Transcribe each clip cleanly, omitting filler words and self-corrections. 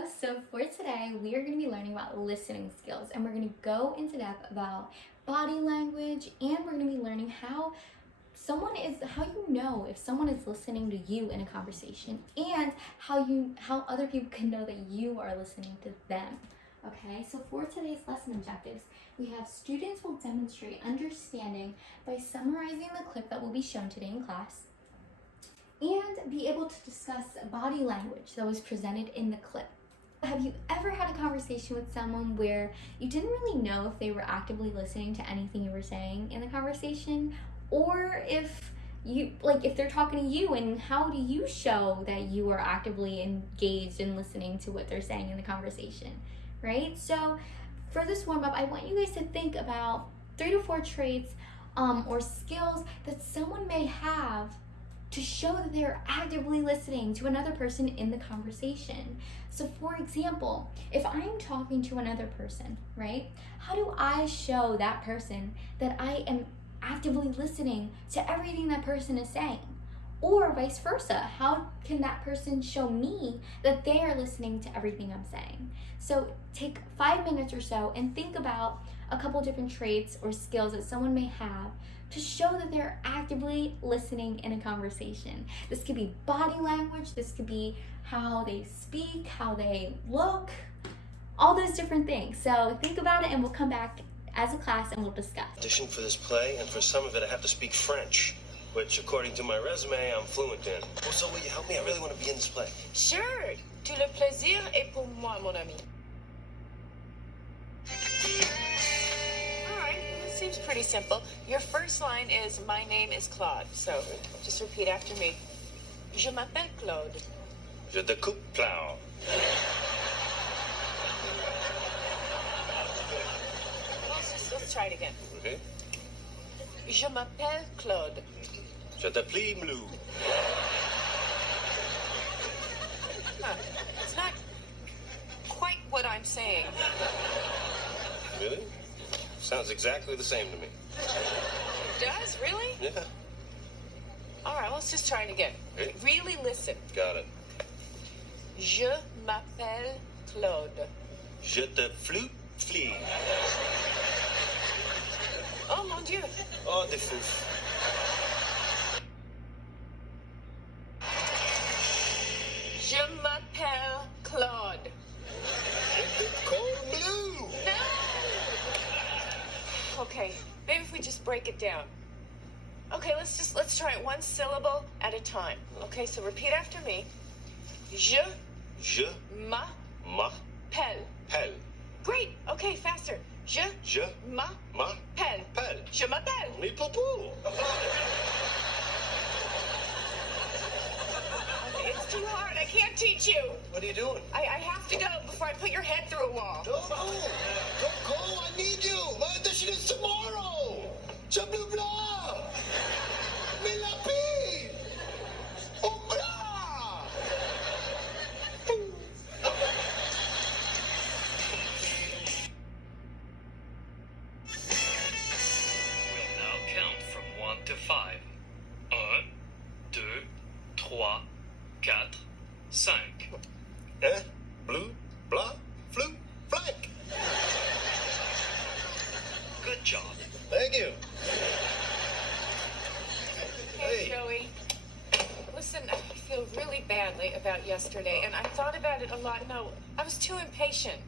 Hello, so for today we are going to be learning about listening skills, and we're going to go into depth about body language, and we're going to be learning how you know if someone is listening to you in a conversation, and how other people can know that you are listening to them. Okay, so for today's lesson objectives, we have students will demonstrate understanding by summarizing the clip that will be shown today in class, and be able to discuss body language that was presented in the clip. Have you ever had a conversation with someone where you didn't really know if they were actively listening to anything you were saying in the conversation, or if they're talking to you, and how do you show that you are actively engaged in listening to what they're saying in the conversation, right? So for this warm-up, I want you guys to think about 3 to 4 traits or skills that someone may have to show that they're actively listening to another person in the conversation. So for example, if I'm talking to another person, right, how do I show that person that I am actively listening to everything that person is saying? Or vice versa, how can that person show me that they are listening to everything I'm saying? So take 5 minutes or so and think about a couple different traits or skills that someone may have to show that they're actively listening in a conversation. This could be body language, this could be how they speak, how they look, all those different things. So think about it, and we'll come back as a class and we'll discuss. Audition for this play, and for some of it I have to speak French, which according to my resume, I'm fluent in. Well, so will you help me? I really want to be in this play. Sure. Tout le plaisir est pour moi, mon ami. All right, this seems pretty simple. Your first line is, my name is Claude. So just repeat after me. Je m'appelle Claude. Je découpe plow. Let's try it again. Okay. Je m'appelle Claude. Je t'appelle Mlou. Huh. It's not quite what I'm saying. Really? Sounds exactly the same to me. It does? Really? Yeah. All right, let's just try it again. Okay. Really listen. Got it. Je m'appelle Claude. Je te flute flee. Oh, mon Dieu. Oh, des fouf. Je m'appelle Claude. Je te call blue. No! Okay, maybe if we just break it down. Okay, let's try it one syllable at a time. Okay, so repeat after me. Je Je m'appelle. m'appelle. Great. Okay, faster. Je m'appelle. m'appelle. Je m'appelle. Me poupou. It's too hard. I can't teach you. What are you doing? I have to go before I put your head through a wall. Don't go. Don't go. I need you. My audition is tomorrow. Je bleu blanc. Me lapis. Au bras. We'll now count from 1 to 5. 1, 2, 3, 4, 5. Blue, blanc, flou, flank. Good job. Thank you. Hey, Hey. Joey. Listen, I feel really badly about yesterday, and I thought about it a lot. No, I was too impatient.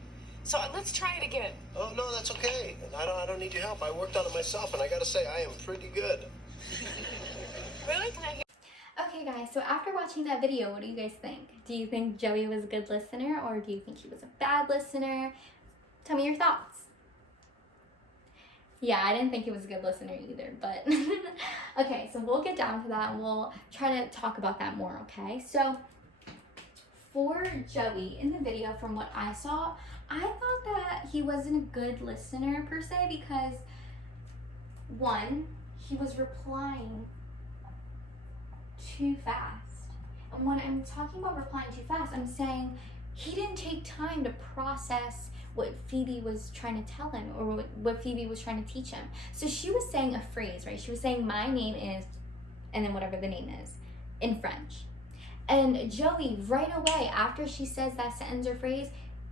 So let's try it again. Oh, no, that's okay. I don't need your help. I worked on it myself, and I gotta say, I am pretty good. Really? Can I hear? Okay guys, so after watching that video, what do you guys think? Do you think Joey was a good listener, or do you think he was a bad listener? Tell me your thoughts. Yeah, I didn't think he was a good listener either, but okay, so we'll get down to that and we'll try to talk about that more, okay? So for Joey, in the video, from what I saw, I thought that he wasn't a good listener per se, because one, he was replying too fast. And when I'm talking about replying too fast, I'm saying he didn't take time to process what Phoebe was trying to tell him, or what Phoebe was trying to teach him. So she was saying a phrase, right? She was saying, my name is, and then whatever the name is, in French. And Joey, right away after she says that sentence or phrase,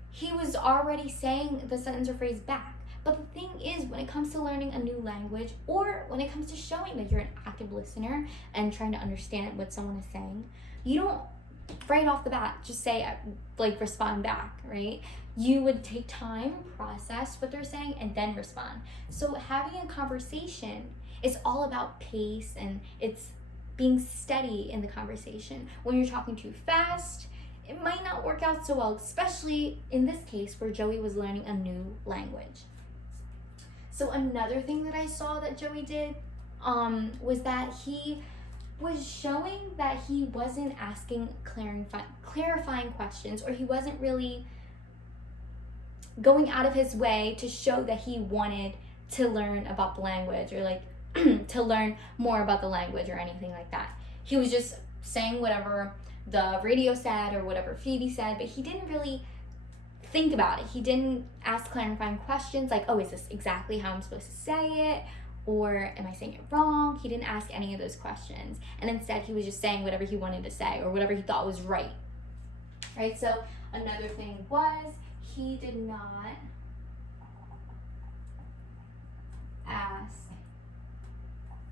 he was already saying the sentence or phrase back. But the thing is, when it comes to learning a new language, or when it comes to showing that you're an active listener and trying to understand what someone is saying, you don't right off the bat just say, like, respond back, right? You would take time, process what they're saying, and then respond. So having a conversation is all about pace, and it's being steady in the conversation. When you're talking too fast, it might not work out so well, especially in this case where Joey was learning a new language. So another thing that I saw that Joey did was that he was showing that he wasn't asking clarifying questions, or he wasn't really going out of his way to show that he wanted to learn about the language, or like to learn more about the language or anything like that. He was just saying whatever the radio said or whatever Phoebe said, but he didn't really think about it. He didn't ask clarifying questions like, oh, is this exactly how I'm supposed to say it? Or am I saying it wrong? He didn't ask any of those questions. And instead, he was just saying whatever he wanted to say or whatever he thought was right. Right? So another thing was he did not ask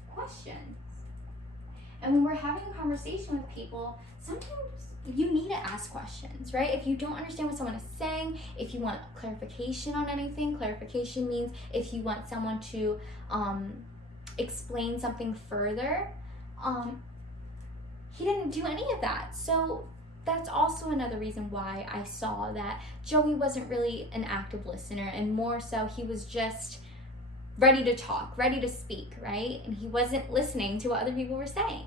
questions. And when we're having a conversation with people, sometimes you need to ask questions, right? If you don't understand what someone is saying, if you want clarification on anything, clarification means if you want someone to explain something further, he didn't do any of that. So that's also another reason why I saw that Joey wasn't really an active listener, and more so he was just ready to talk, ready to speak, right? And he wasn't listening to what other people were saying.